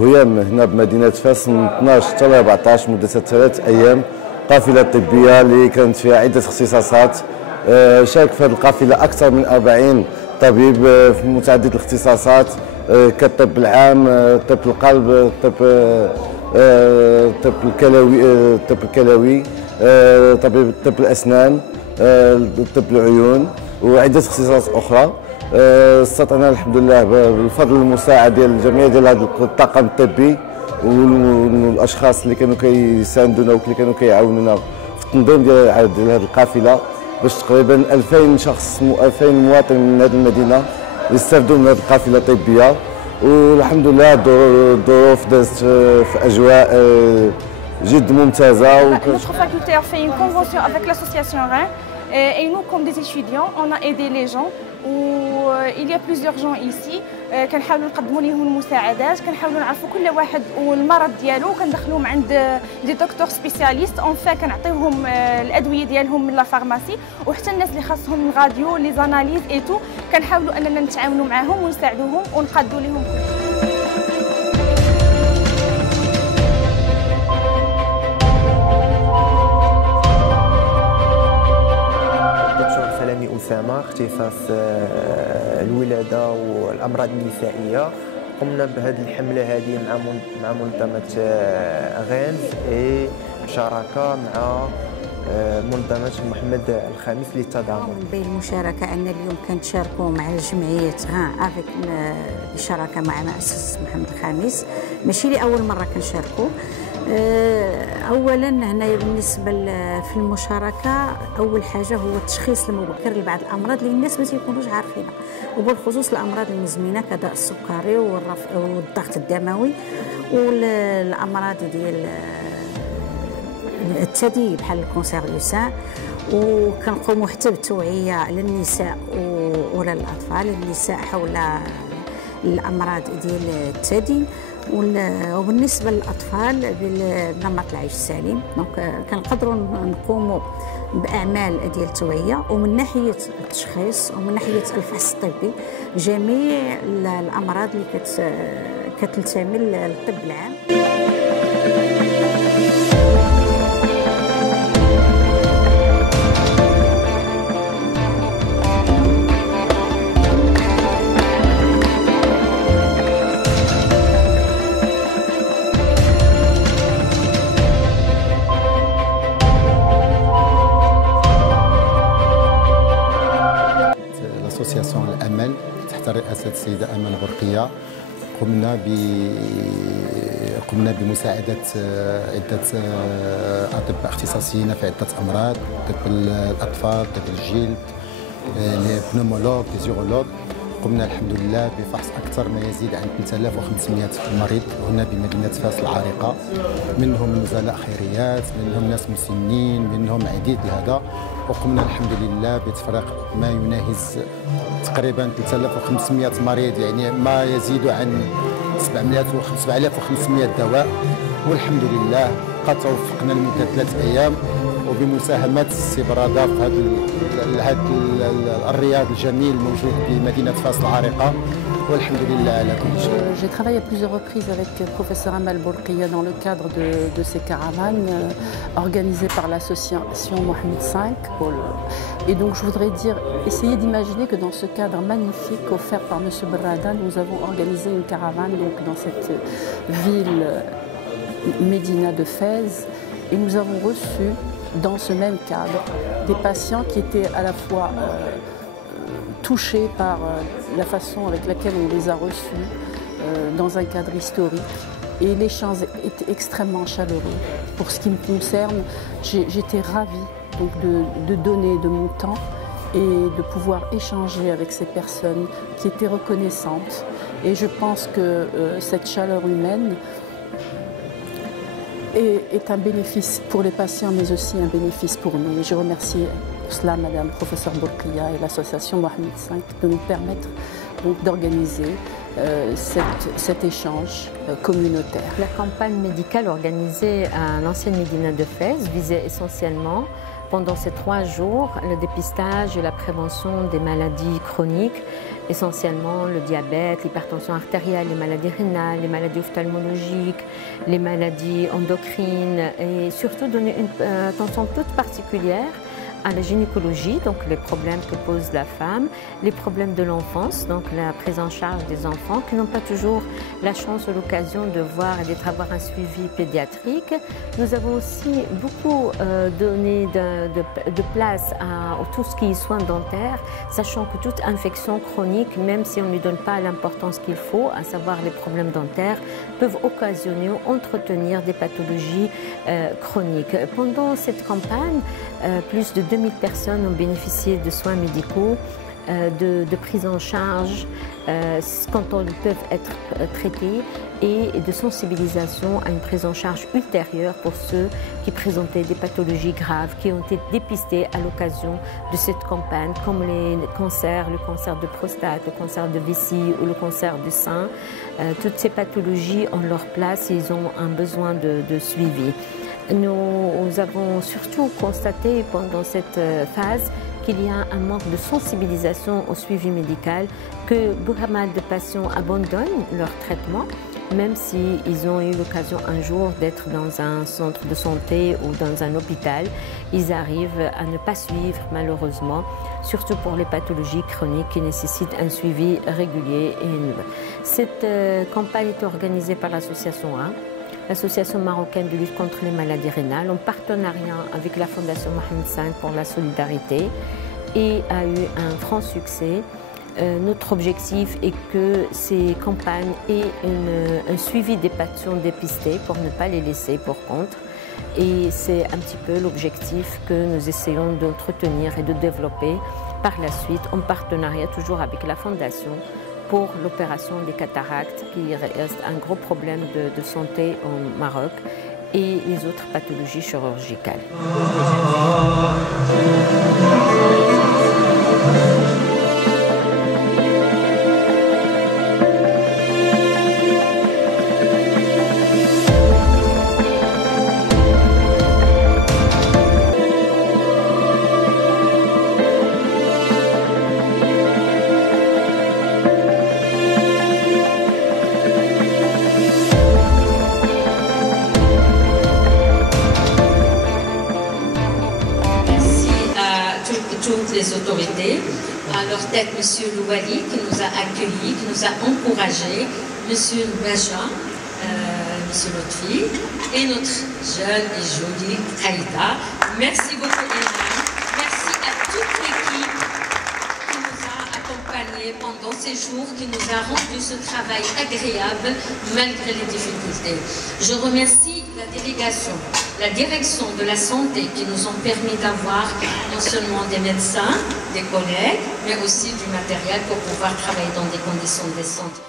هيام هنا بمدينة فاس من 12 حتى 14 مدة 3 أيام. قافلة طبية اللي كانت فيها عدة اختصاصات. شارك في هذه القافلة أكثر من 40 طبيب في متعدد الاختصاصات كالطب العام، طب القلب، طب الكلوي، طب الأسنان، طب العيون وعدة اختصاصات أخرى. استطعنا الحمد لله بفضل المساعدة ديال الجميع ديال هذا الطاقم الطبي والاشخاص اللي كانوا كيساندونا واللي كانوا كيعاونونا في التنظيم ديال هذه القافله، باش تقريبا 2000 شخص 2000 مواطن من هذه المدينه يستافدوا من هذه القافله الطبيه. والحمد لله الظروف دازت في اجواء جد ممتازه. Notre faculté a fait une convention avec l'association Rhin et nous comme des étudiants on a aidé les gens. il y a plusieurs gens ici كنحاولوا نقدموا لهم المساعدات، كنحاولوا نعرفوا كل واحد والمرض ديالو، كندخلوهم عند دي دكتور سبيسياليست اونفا، كنعطيوهم الادويه ديالهم من لا فارماسي، وحتى الناس اللي خاصهم الراديو لي زاناليز اي تو كنحاولوا اننا نتعاونوا معاهم ونساعدوهم ونقادوا لهم كل أسامة اختصاص الولادة والأمراض النسائية. قمنا بهذه الحملة هذه مع منظمة غانز بشراكة مع منظمة محمد الخامس للتضامن. بالمشاركة أن اليوم كنتشاركوا مع جمعية افيك بشراكة مع مؤسسة محمد الخامس، ماشي لأول مرة كنشاركوا. اولا هنايا بالنسبه في المشاركه اول حاجه هو التشخيص المبكر لبعض الامراض اللي الناس ما تيكونوش عارفينها، وبالخصوص الامراض المزمنه كداء السكري والضغط الدموي والامراض ديال الثدي بحال الكونسير دو سان. وكنقوموا حتى بالتوعيه للنساء ولا الاطفال النساء حول الامراض ديال الثدي. وبالنسبه للاطفال بنمط العيش السليم، دونك كنقدروا نقوموا باعمال ديال التوعيه ومن ناحيه التشخيص ومن ناحيه الفحص الطبي جميع الامراض اللي كتلتمي للطب العام. الأمل تحت رئاسة السيدة أمل برقية قمنا بمساعدة عدة أطباء اختصاصيين في عدة أمراض، طب الأطفال، طب الجلد، لي بنومولوج، لي زيرولوج. قمنا الحمد لله بفحص أكثر ما يزيد عن 3500 مريض هنا بمدينة فاس العريقة، منهم نزلاء خيريات، منهم ناس مسنين، منهم عديد لهذا. وقمنا الحمد لله بتفريق ما يناهز تقريبا 3500 مريض، يعني ما يزيد عن 7500 دواء. والحمد لله قد توفقنا لمدة 3 أيام وبمساهمة السي برادة في هذا الرياض الجميل الموجود بمدينة فاس العريقة، والحمد لله على كل شيء. J'ai travaillé à plusieurs reprises avec professeur Amal Boulqiya dans le cadre de ces caravanes organisées par l'association Mohamed V. Et donc je voudrais dire, essayez d'imaginer que dans ce cadre magnifique offert par M. Barrada, nous avons organisé une caravane donc, dans cette ville Médina de Fès, et nous avons reçu dans ce même cadre des patients qui étaient à la fois touchés par la façon avec laquelle on les a reçus dans un cadre historique, et l'échange était extrêmement chaleureux. Pour ce qui me concerne, j'étais ravie donc, de donner de mon temps et de pouvoir échanger avec ces personnes qui étaient reconnaissantes. Et je pense que cette chaleur humaine est un bénéfice pour les patients, mais aussi un bénéfice pour nous. Et je remercie pour cela Madame Professeur Boulqiya et l'association Mohamed V de nous permettre d'organiser cet échange communautaire. La campagne médicale organisée à l'ancienne Médina de Fès visait essentiellement pendant ces 3 jours, le dépistage et la prévention des maladies chroniques, essentiellement le diabète, l'hypertension artérielle, les maladies rénales, les maladies ophtalmologiques, les maladies endocrines et surtout donner une attention toute particulière à la gynécologie, donc les problèmes que pose la femme, les problèmes de l'enfance, donc la prise en charge des enfants qui n'ont pas toujours la chance ou l'occasion de voir et d'avoir un suivi pédiatrique. Nous avons aussi beaucoup donné de place à tout ce qui est soins dentaires, sachant que toute infection chronique, même si on ne lui donne pas l'importance qu'il faut, à savoir les problèmes dentaires, peuvent occasionner ou entretenir des pathologies chroniques. Pendant cette campagne, plus de 2000 personnes ont bénéficié de soins médicaux, de prise en charge quand ils peuvent être traités et de sensibilisation à une prise en charge ultérieure pour ceux qui présentaient des pathologies graves qui ont été dépistées à l'occasion de cette campagne, comme les cancers, le cancer de prostate, le cancer de vessie ou le cancer du sein. Toutes ces pathologies ont leur place et ils ont un besoin de suivi. Nous avons surtout constaté pendant cette phase qu'il y a un manque de sensibilisation au suivi médical, que beaucoup de patients abandonnent leur traitement, même s'ils ont eu l'occasion un jour d'être dans un centre de santé ou dans un hôpital. Ils arrivent à ne pas suivre malheureusement, surtout pour les pathologies chroniques qui nécessitent un suivi régulier. Cette campagne est organisée par l'association A, l'Association marocaine de lutte contre les maladies rénales, en partenariat avec la Fondation Mohamed V pour la solidarité, et a eu un franc succès. Notre objectif est que ces campagnes aient un suivi des patients dépistés pour ne pas les laisser pour compte. Et c'est un petit peu l'objectif que nous essayons d'entretenir et de développer par la suite, en partenariat toujours avec la Fondation, pour l'opération des cataractes, qui reste un gros problème de santé au Maroc, et les autres pathologies chirurgicales. Toutes les autorités, à leur tête M. Louali qui nous a accueillis, qui nous a encouragés, M. Baja, M. Lotfi et notre jeune et jolie Aïda. Merci beaucoup Ilham, merci à toute l'équipe qui nous a accompagnés pendant ces jours, qui nous a rendu ce travail agréable malgré les difficultés. Je remercie la délégation, la direction de la santé qui nous ont permis d'avoir non seulement des médecins, des collègues, mais aussi du matériel pour pouvoir travailler dans des conditions décentes.